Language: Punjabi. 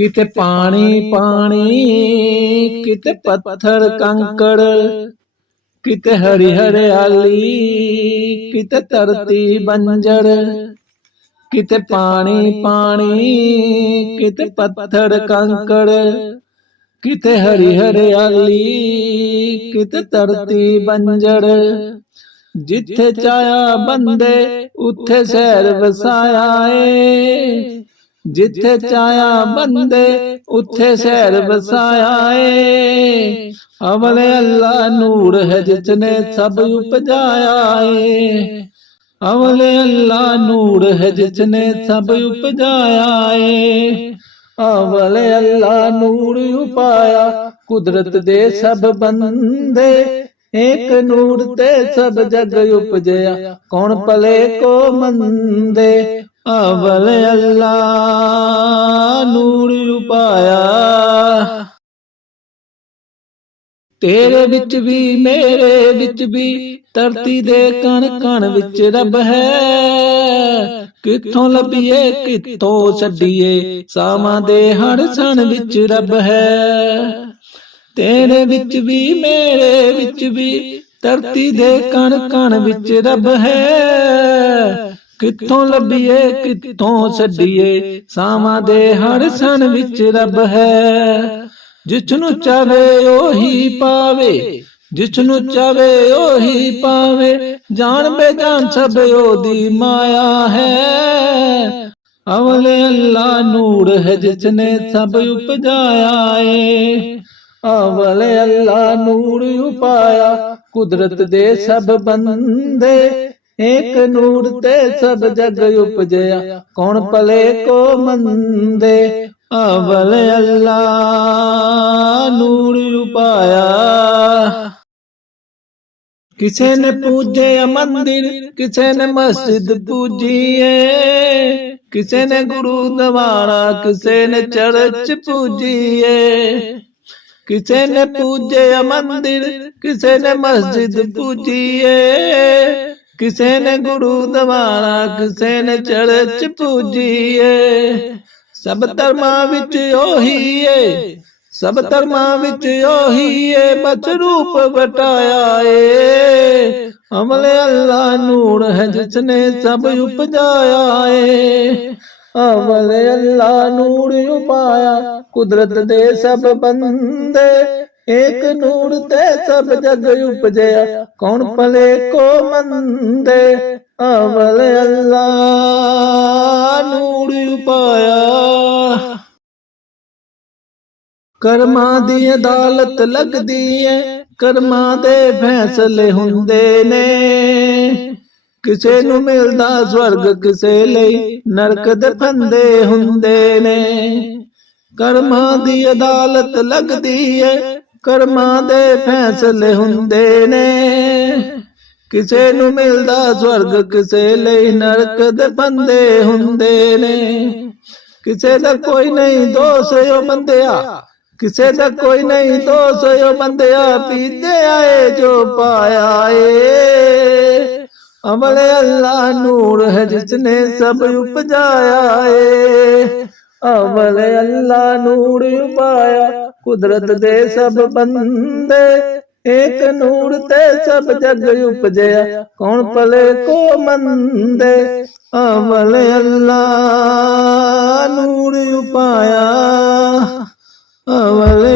ਕਿਤੇ ਪਾਣੀ ਪਾਣੀ, ਕਿਤੇ ਪੱਥਰ, ਕੰਕੜ, ਕਿਤੇ ਹਰੀ ਹਰਿਆਲੀ ਕਿਤੇ ਧਰਤੀ ਬੰਜਰ, ਕਿਤੇ ਪਾਣੀ ਪਾਣੀ, ਕਿਤੇ ਪੱਥਰ, ਕੰਕੜ, ਕਿਤੇ ਹਰੀ ਹਰਿਆਲੀ ਕਿਤੇ ਧਰਤੀ ਬੰਜਰ। ਜਿੱਥੇ ਚਾਇਆ ਬੰਦੇ, ਉੱਥੇ ਸ਼ਹਿਰ ਵਸਾਇਆ ਏ। ਜਿੱਥੇ ਚਾਇਆ ਬੰਦੇ ਉੱਥੇ ਸ਼ਹਿਰ ਵਸਾਇਆ ਏ। ਅਵਲੇ ਅੱਲਾ ਨੂਰ ਹੈ ਜਿਸਨੇ ਸਭ ਉਪਜਾਇਆ ਏ। ਅਵਲੇ ਅੱਲਾ ਨੂਰ ਹੈ ਜਿਸਨੇ ਸਭ ਉਪਜਾਇਆ ਏ। ਅਵਲੇ ਅੱਲਾ ਨੂਰ ਉਪਾਇਆ। ਕੁਦਰਤ ਦੇ ਸਭ ਬੰਦੇ ਏਕ ਨੂਰ ਤੇ ਸਭ ਜਗ ਉਪਜਿਆ। ਕੌਣ ਭਲੇ ਕੋ ਮੰਦੇ? ਅਵਲ ਅੱਲਾ ਨੂਰ ਰੁਪਾਇਆ। ਤੇਰੇ ਵਿੱਚ ਵੀ, ਮੇਰੇ ਵਿੱਚ ਵੀ ਧਰਤੀ ਦੇ ਕਣ ਕਣ ਵਿੱਚ ਰੱਬ ਹੈ। ਕਿੱਥੋਂ ਲੱਭੀਏ, ਕਿੱਥੋਂ ਛੱਡੀਏ, ਸਾਵਾਂ ਦੇ ਹਰ ਸਣ ਵਿੱਚ ਰੱਬ ਹੈ। ਤੇਰੇ ਵਿੱਚ ਵੀ, ਮੇਰੇ ਵਿੱਚ ਵੀ ਧਰਤੀ ਦੇ ਕਣ ਕਣ ਵਿੱਚ ਰੱਬ ਹੈ। ਕਿੱਥੋਂ ਲੱਭੀਏ, ਕਿੱਥੋਂ ਛੱਡੀਏ? ਸਾਵਾਂ ਦੇ ਹਰ ਸਣ ਵਿੱਚ ਰੱਬ ਹੈ। ਜਿਸ ਨੂੰ ਚਾਵੇ ਉਹੀ ਪਾਵੇ ਜਿਸ ਨੂੰ ਚਾਵੇ ਉਹੀ ਪਾਵੇ ਜਾਣ ਬੇਜਾਨ ਸਭ ਉਹਦੀ ਮਾਇਆ ਹੈ। ਅਵਲੇ ਅੱਲਾ ਨੂਰ ਹੈ ਜਿਸਨੇ ਸਭ ਉਪਜਾਇਆ ਏ। ਅਵਲੇ ਅੱਲਾ ਨੂਰ ਉਪਾਇਆ, ਕੁਦਰਤ ਦੇ ਸਭ ਬੰਦੇ ਏਕ ਨੂਰ ਤੇ ਸਭ ਜਗ ਉਪਜਿਆ। ਕੌਣ ਭਲੇ ਕੋ ਮੰਦੇ ਅਵਲ ਅੱਲਾ ਨੂਰ ਉਪਾਇਆ ਕਿਸੇ ਨੇ ਪੂਜੇ ਮੰਦਿਰ, ਕਿਸੇ ਨੇ ਮਸਜਿਦ ਪੂਜੀਏ। ਕਿਸੇ ਨੇ ਗੁਰੂ ਦਵਾਰਾ, ਕਿਸੇ ਨੇ ਚਰਚ ਪੂਜੀਏ। ਕਿਸੇ ਨੇ ਪੂਜੇ ਮੰਦਿਰ, ਕਿਸੇ ਨੇ ਮਸਜਿਦ ਪੂਜੀਏ। ਕਿਸੇ ਨੇ ਗੁਰੂ ਦਵਾਰਾ, ਕਿਸੇ ਨੇ ਚਰਚ ਪੂਜੀਏ। ਸਭ ਧਰਮਾਂ ਵਿੱਚ ਉਹੀ ਏ, ਸਭ ਧਰਮਾਂ ਵਿੱਚ ਉਹੀ ਏ ਬਚ ਰੂਪ ਵਟਾਇਆ ਏ। ਅਮਲੇ ਅੱਲਾ ਨੂਰ ਹੈ ਜਿਸਨੇ ਸਭ ਉਪਜਾਇਆ ਏ। ਅਮਲੇ ਅੱਲਾ ਨੂਰ ਉਪਾਇਆ, ਕੁਦਰਤ ਦੇ ਸਭ ਬੰਦੇ ਏਕ ਨੂਰ ਤੇ ਸਭ ਜਗ ਉਪਜਿਆ। ਕੌਣ ਭਲੇ ਕੋ ਮੰਦੇ? ਅਮਲੇ ਅੱਲਾ ਨੂਰ ਉਪਾਇਆ ਕਰਮਾਂ ਦੀ ਅਦਾਲਤ ਲੱਗਦੀ ਏ, ਕਰਮਾਂ ਦੇ ਫੈਸਲੇ ਹੁੰਦੇ ਨੇ। ਕਿਸੇ ਨੂੰ ਮਿਲਦਾ ਸਵਰਗ ਕਿਸੇ ਲਈ, ਨਰਕ ਦੇ ਫੰਦੇ ਹੁੰਦੇ ਨੇ। ਕਰਮਾਂ ਦੀ ਅਦਾਲਤ ਲੱਗਦੀ ਏ ਕਰਮਾਂ ਦੇ ਫੈਸਲੇ ਹੁੰਦੇ ਨੇ। ਕਿਸੇ ਨੂੰ ਮਿਲਦਾ ਸਵਰਗ, ਕਿਸੇ ਲਈ ਨਰਕ ਦੇ ਫੰਦੇ ਹੁੰਦੇ ਨੇ। ਕਿਸੇ ਦਾ ਕੋਈ ਨਹੀਂ ਦੋਸ਼ ਓ ਬੰਦਿਆ। ਕਿਸੇ ਦਾ ਕੋਈ ਨਹੀਂ ਦੋਸ਼ ਓ ਬੰਦਿਆ। ਪੀਤੇ ਆਏ, ਜੋ ਪਾਇਆ ਏ। ਅਮਲੇ ਅੱਲਾ ਨੂਰ ਹੈ, ਜਿਸਨੇ ਸਭ ਉਪਜਾਇਆ ਏ। ਅਵਲ ਅੱਲਾ ਨੂਰ ਉਪਾਇਆ ਕੁਦਰਤ ਦੇ ਸਭ ਬੰਦੇ, ਏਕ ਨੂਰ ਤੇ ਸਭ ਜਗ ਉਪਜਿਆ, ਕੌਣ ਭਲੇ ਕੋ ਮੰਦੇ, ਅਵਲ ਅੱਲਾ ਨੂਰ ਉਪਾਇਆ ਅਵਲ